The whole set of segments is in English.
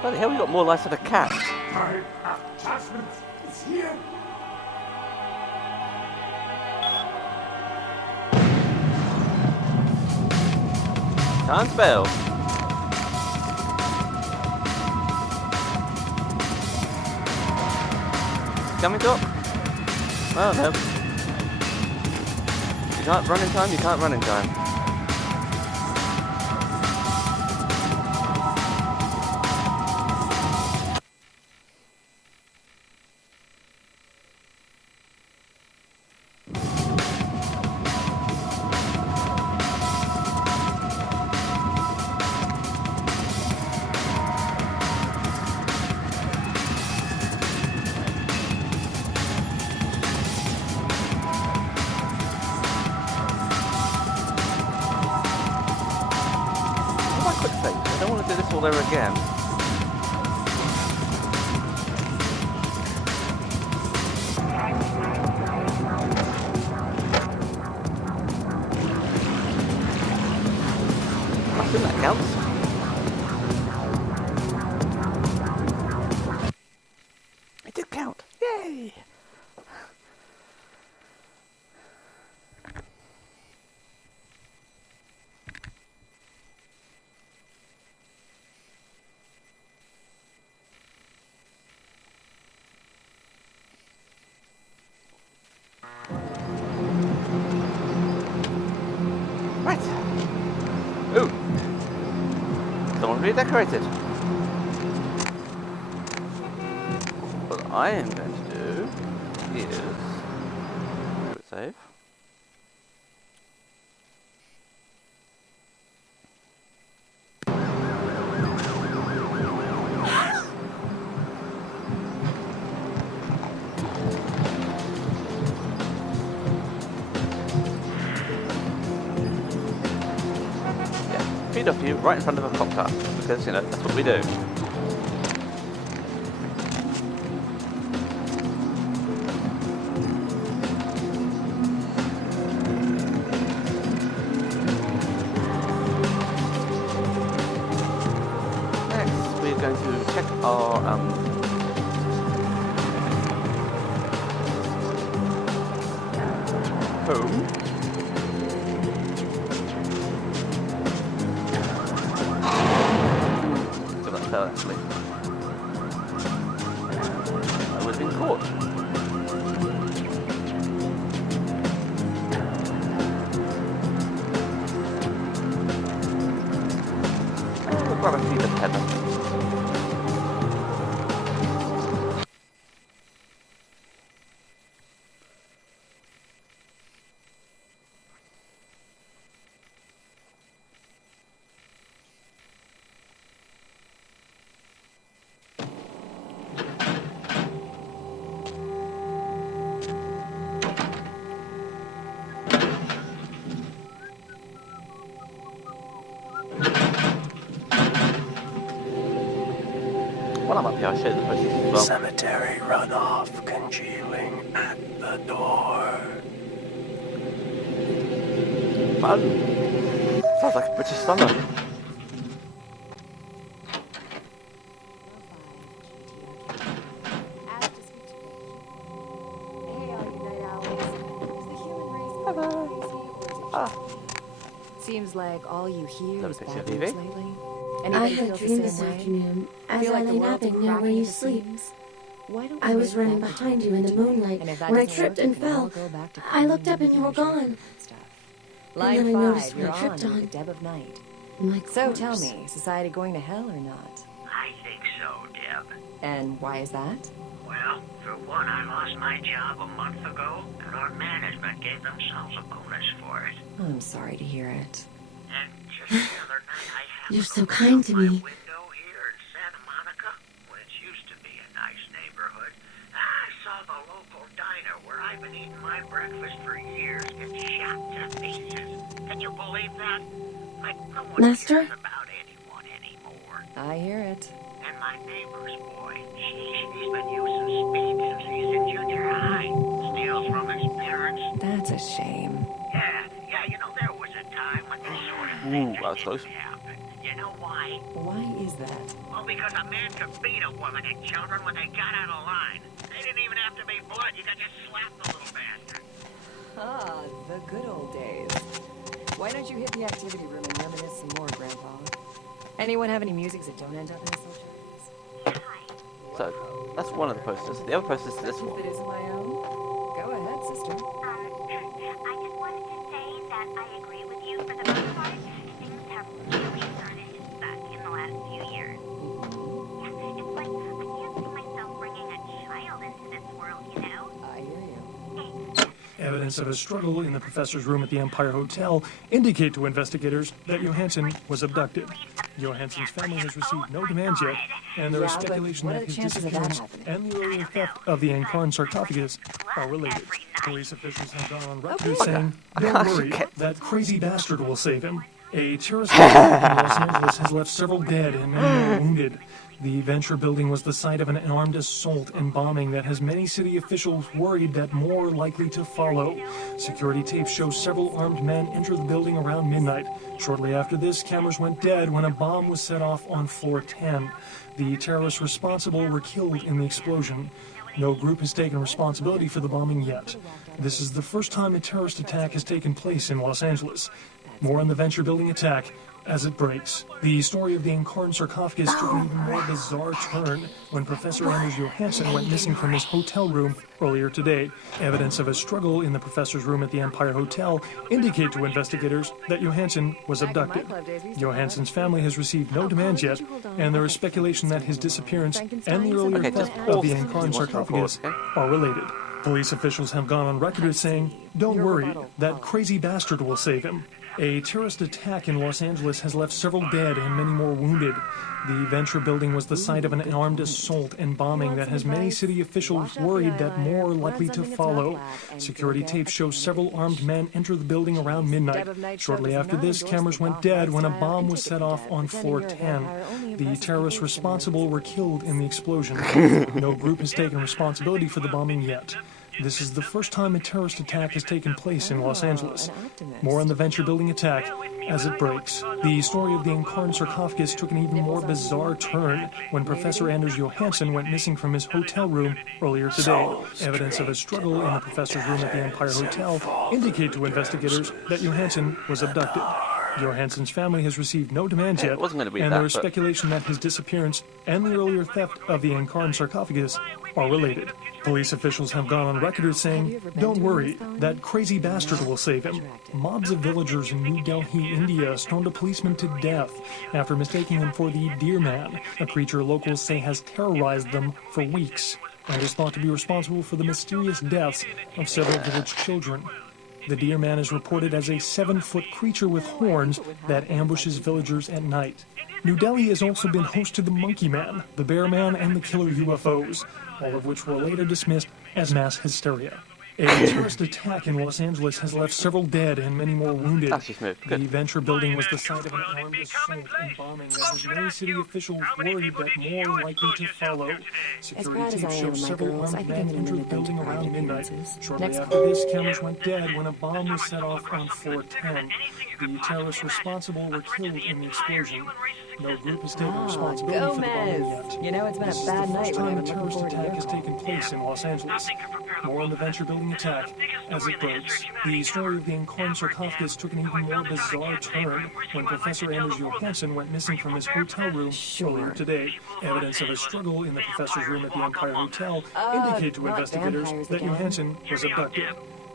Bloody hell, we got more life than a cat. Time of judgment is here. Can't spell. Coming, Doc? Oh no. You can't run in time, you can't run in time. I don't want to do this all over again. I think that counts. It did count. Yay! Right. Ooh. Someone redecorated. What I am going to do is save. Feed off you right in front of a cop car, because, you know, that's what we do. Next, we're going to check our, home. Actually, I would have been caught. We'll grab a feed of heather. While I'm up here, I'll show you the process as well. Cemetery runoff congealing at the door. Fun. Sounds like a British summer. Seems like all you hear Another is picture of bad Evie. news lately. I Anybody had feel a the dream same this way? afternoon as Feel I like the lay world's napping near cracking where you into sleep. seams? Why don't I we was make running that behind you in the tonight? moonlight And if that when I doesn't tripped work, and we can all fell. go back to I looked up and you were usual gone. stuff. And Line then I 5, noticed you're what I tripped on with on. the Deb of Night. My So corpse. tell me, society going to hell or not? I think so, Deb. And why is that? Well, for one, I lost my job a month ago, and our management gave themselves a bonus for it. I'm sorry to hear it. And just the other night, I happened You're so to look kind out to my me. window here in Santa Monica, which used to be a nice neighborhood. I saw the local diner where I've been eating my breakfast for years get shot to pieces. Can you believe that? Like, no one Master? cares about anyone anymore. I hear it. And my neighbor's boy, he's been using speed since he's in junior high. Steals from his parents. That's a shame. Yeah, you know, there was a time when this sort of Ooh, thing that was just close. didn't happen. You know why? Why is that? Well, because a man could beat a woman and children when they got out of line. They didn't even have to be blood. You could just slap the little bastard. Ah, the good old days. Why don't you hit the activity room and reminisce some more, Grandpa? Anyone have any musics that don't end up in assault charges? So, that's one of the posters. The other poster's this If one. it isn't my own, go ahead, sister. I just wanted to say that I agree with you for the most part. Things have really started to suck in the last few years. Yeah, it's like I can't see myself bringing a child into this world, you know? I hear you. Evidence of a struggle in the professor's room at the Empire Hotel indicate to investigators that Johansson was abducted. Johansson's family has received no demands yet, and there is Yeah, but speculation what that are the his chances of that disappearance happening? and the earlier theft of the Ankaran sarcophagus are related. Police officials have gone on record Okay. saying, I "Don't can't worry, get- that crazy bastard will save him." A terrorist attack in Los Angeles has left several dead and many more wounded. The Venture building was the site of an armed assault and bombing that has many city officials worried that more are likely to follow. Security tapes show several armed men enter the building around midnight. Shortly after this, cameras went dead when a bomb was set off on floor 10. The terrorists responsible were killed in the explosion. No group has taken responsibility for the bombing yet. This is the first time a terrorist attack has taken place in Los Angeles. More on the Venture building attack as it breaks. The story of the Ankaran sarcophagus took an even more bizarre turn when Professor Anders Johansson went missing from his hotel room earlier today. Evidence of a struggle in the professor's room at the Empire Hotel indicate to investigators that Johansson was abducted. Johansson's family has received no demands yet, and there is speculation that his disappearance and the earlier Okay, theft just of pause the if you Ankaran want to sarcophagus record, are related. Police officials have gone on record as saying, "Don't worry, that crazy bastard will save him." A terrorist attack in Los Angeles has left several dead and many more wounded. The Venture building was the site of an armed assault and bombing that has many city officials worried that more are likely to follow. Security tapes show several armed men enter the building around midnight. Shortly after this, cameras went dead when a bomb was set off on floor 10. The terrorists responsible were killed in the explosion. No group has taken responsibility for the bombing yet. This is the first time a terrorist attack has taken place in Los Angeles. More on the Venture building attack as it breaks. The story of the Ankaran sarcophagus took an even more bizarre turn when Professor Anders Johansson went missing from his hotel room earlier today. Evidence of a struggle in the professor's room at the Empire Hotel indicate to investigators that Johansson was abducted. Johansson's family has received no demands yet, it wasn't gonna be and that, there is but- speculation that his disappearance and the earlier theft of the Ankaran sarcophagus are related. Police officials have gone on record as saying, "Don't worry, that crazy bastard will save him." Mobs of villagers in New Delhi, India, stoned a policeman to death after mistaking him for the Deer Man, a creature locals say has terrorized them for weeks and is thought to be responsible for the mysterious deaths of several village children. The Deer Man is reported as a 7-foot creature with horns that ambushes villagers at night. New Delhi has also been host to the Monkey Man, the Bear Man, and the Killer UFOs, all of which were later dismissed as mass hysteria. A terrorist attack in Los Angeles has left several dead and many more wounded. That's just moved. The Good. Venture building was the site of an armed assault and bombing that has many city officials worried that more are likely to follow. Security proud as I tapes am show of my several girls, I armed think I'm men gonna enter the limit them to building around private midnight. appearances. Shortly Next after this, cameras went dead when a bomb was set off on floor 10. The terrorists responsible were killed in the explosion. No group has taken responsibility for the bombing Gomez! yet. You know, it's been This a is bad the night first when time I've a been looking terrorist forward to attack your has call. taken place in Los Angeles. More on the Venture building attack as it breaks. The story of the Ankaran sarcophagus took an even more bizarre turn when Professor Anders Johansson went missing from his hotel room earlier today. Evidence of a struggle in the professor's room at the Empire Hotel indicate to not investigators vampires that again. Johansson was abducted.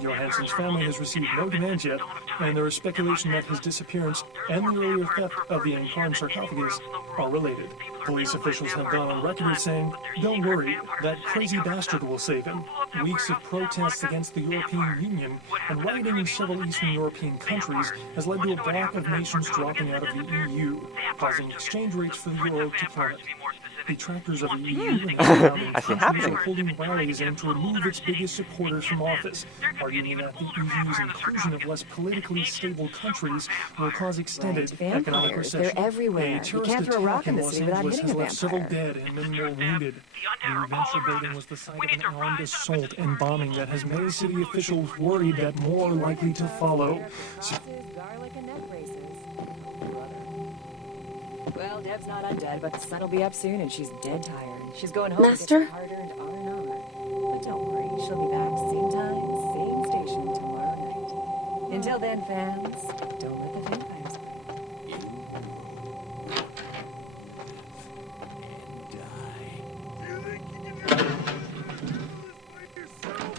Johansson's family has received no demands yet, and there is speculation that his disappearance and the earlier theft of the Ankaran sarcophagus are related. Police officials have gone on record as saying, "Don't worry, that crazy bastard will save him." Weeks of protests against the European Union and rioting in several Eastern European countries has led to a bloc of nations dropping out of the EU, causing exchange rates for the euro to plummet. Detractors of the EU and its surrounding I see countries happening. are holding rallies aimed to remove its biggest supporters from office, arguing that the EU's inclusion of less politically stable countries will cause extended Right, economic vampires, recession. they're everywhere. A You terrorist can't throw a attack rock in the Los city without Angeles hitting has a left several vampire. dead and many more wounded. The Venture building was the site of an armed assault and bombing that has many city officials worried that more are likely to follow. Garlic and neck braces. Well, Deb's not undead, but the sun will be up soon and she's dead tired. She's going home Master? to get harder and R&R. But don't worry, she'll be back same time, same station tomorrow night. Until then, fans, don't let the vampires win.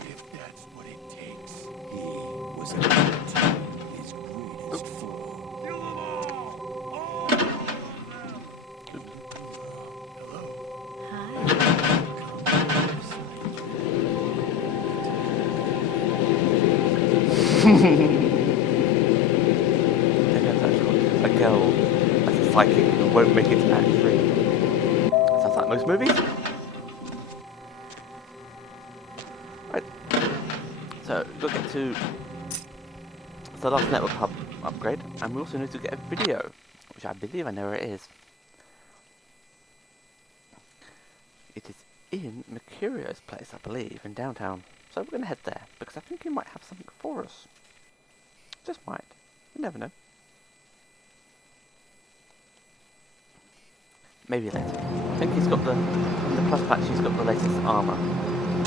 If that's what it takes. He was about to his greatest foe. Kill them all! All of them! Hello. A girl as a psychic who won't make it to Act 3. Sounds like most movies. Right. So, we'll get to the last network hub upgrade, and we also need to get a video, which I believe I know where it is. It is in Mercurio's place, I believe, in downtown. So we're going to head there, because I think he might have something for us. Just might. You never know. Maybe later. I think he's got the plus patch, he's got the latest armour.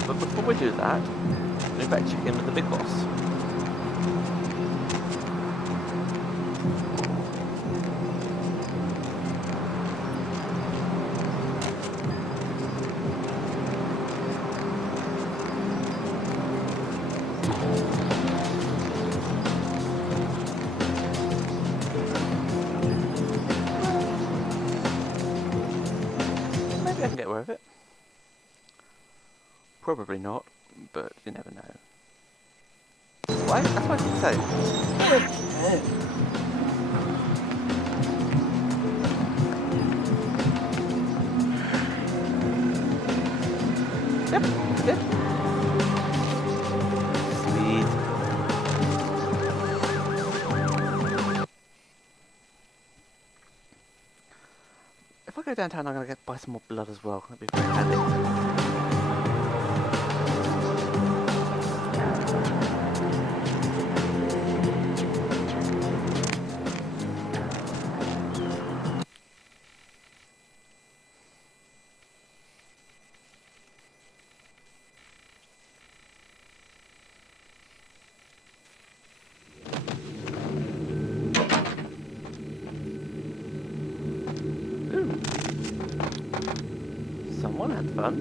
But before we do that, we better check in with the big boss. Maybe I can get away with it. Probably not, but you never know. Why? That's what I keep saying. Yep, I did. Sweet. If I go downtown, I'm going to buy some more blood as well. That'd be very handy. Someone had fun.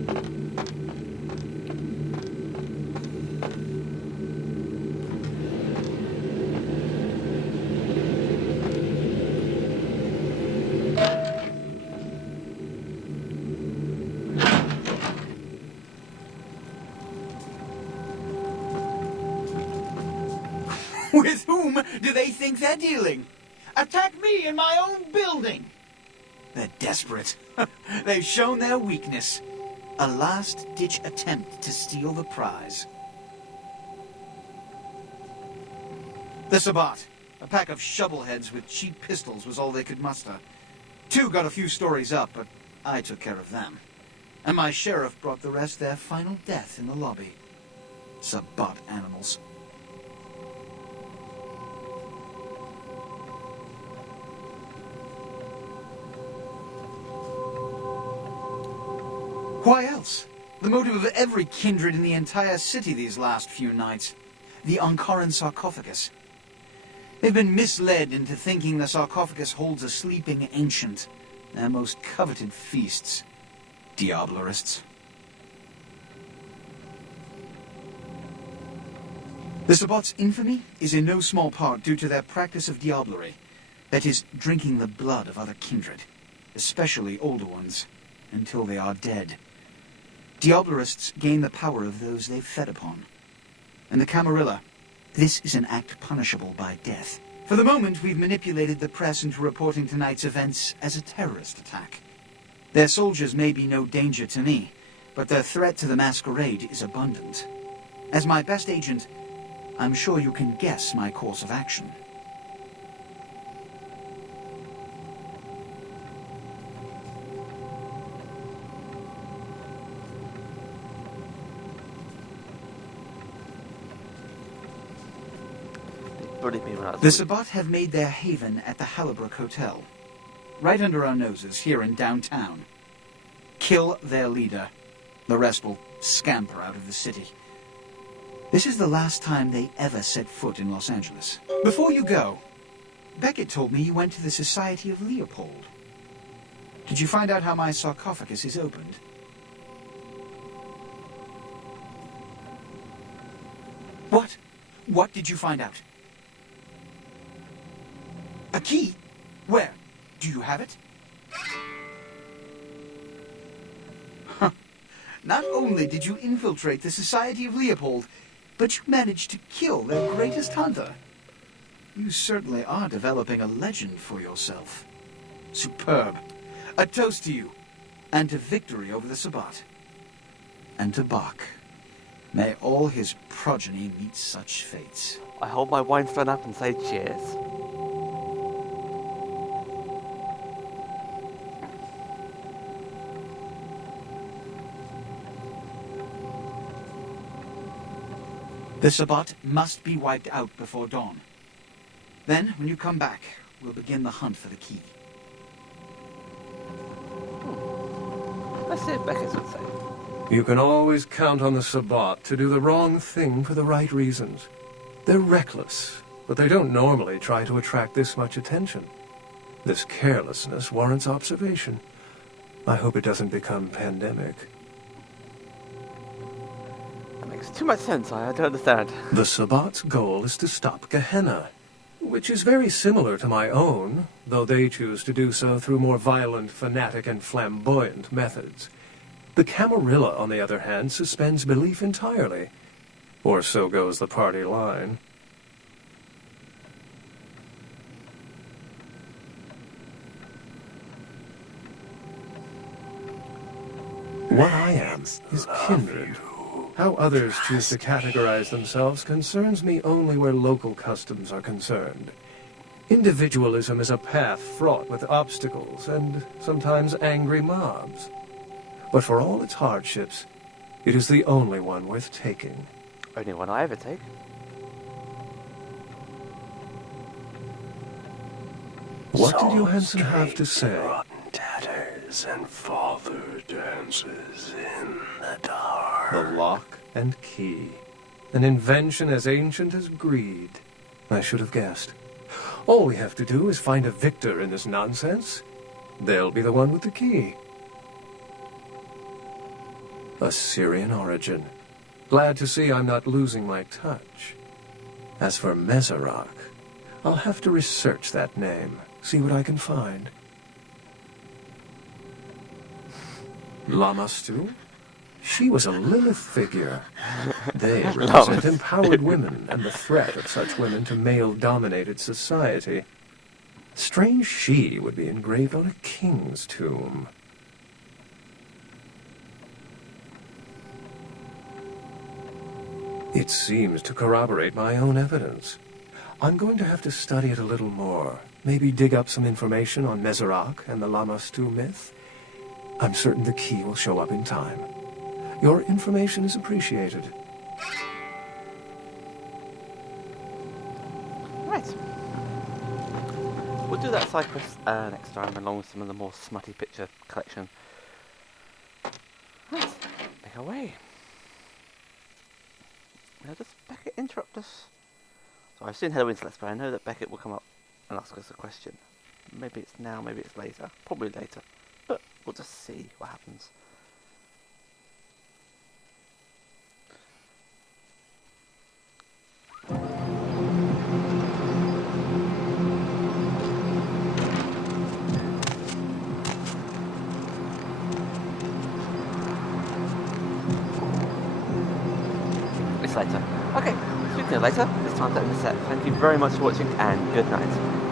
With whom do they think they're dealing? Attack me in my own building! They're desperate. They've shown their weakness. A last-ditch attempt to steal the prize. The Sabbat. A pack of shovelheads with cheap pistols was all they could muster. Two got a few stories up, but I took care of them. And my sheriff brought the rest their final death in the lobby. Sabbat animals. Why else? The motive of every kindred in the entire city these last few nights. The Ankaran sarcophagus. They've been misled into thinking the sarcophagus holds a sleeping ancient. Their most coveted feasts. Diablerists. The Sabbat's infamy is in no small part due to their practice of diablerie. That is, drinking the blood of other kindred. Especially older ones. Until they are dead. Diablerists gain the power of those they've fed upon. And the Camarilla, this is an act punishable by death. For the moment, we've manipulated the press into reporting tonight's events as a terrorist attack. Their soldiers may be no danger to me, but their threat to the Masquerade is abundant. As my best agent, I'm sure you can guess my course of action. The Sabbat have made their haven at the Hallibrook Hotel. right under our noses here in downtown. Kill their leader. The rest will scamper out of the city. This is the last time they ever set foot in Los Angeles. Before you go, Beckett told me you went to the Society of Leopold. Did you find out how my sarcophagus is opened? What? What did you find out? A key? Where? Do you have it? Huh. Not only did you infiltrate the Society of Leopold, but you managed to kill their greatest hunter. You certainly are developing a legend for yourself. Superb. A toast to you, and to victory over the Sabbat. And to Bach. May all his progeny meet such fates. I hold my wine stone up and say cheers. The Sabbat must be wiped out before dawn. Then, when you come back, we'll begin the hunt for the key. Let's see what Beckett would say. You can always count on the Sabbat to do the wrong thing for the right reasons. They're reckless, but they don't normally try to attract this much attention. This carelessness warrants observation. I hope it doesn't become pandemic. That makes too much sense. I don't understand. The Sabbat's goal is to stop Gehenna, which is very similar to my own, though they choose to do so through more violent, fanatic, and flamboyant methods. The Camarilla, on the other hand, suspends belief entirely. Or so goes the party line. What I am is kindred. How others choose to categorize themselves concerns me only where local customs are concerned. Individualism is a path fraught with obstacles and sometimes angry mobs. But for all its hardships, it is the only one worth taking. Only one I ever take. What did Johansson have to say? Rotten tatters and father dances in the dark. The lock and key. An invention as ancient as greed. I should have guessed. All we have to do is find a victor in this nonsense. They'll be the one with the key. Assyrian origin. Glad to see I'm not losing my touch. As for Meseroch, I'll have to research that name, see what I can find. Llama Stew? She was a Lilith figure. They represent empowered women and the threat of such women to male-dominated society. Strange she would be engraved on a king's tomb. It seems to corroborate my own evidence. I'm going to have to study it a little more. Maybe dig up some information on Meseroch and the Llama Stew myth. I'm certain the key will show up in time. Your information is appreciated. Right. We'll do that side quest next time, along with some of the more smutty picture collection. Right. Make our way. Now, does Beckett interrupt us? So I've seen Halloween's Let's Play. I know that Beckett will come up and ask us a question. Maybe it's now, maybe it's later. Probably later. But we'll just see what happens. It's later. Okay, speaking of later, it's time to end the set. Thank you very much for watching and good night.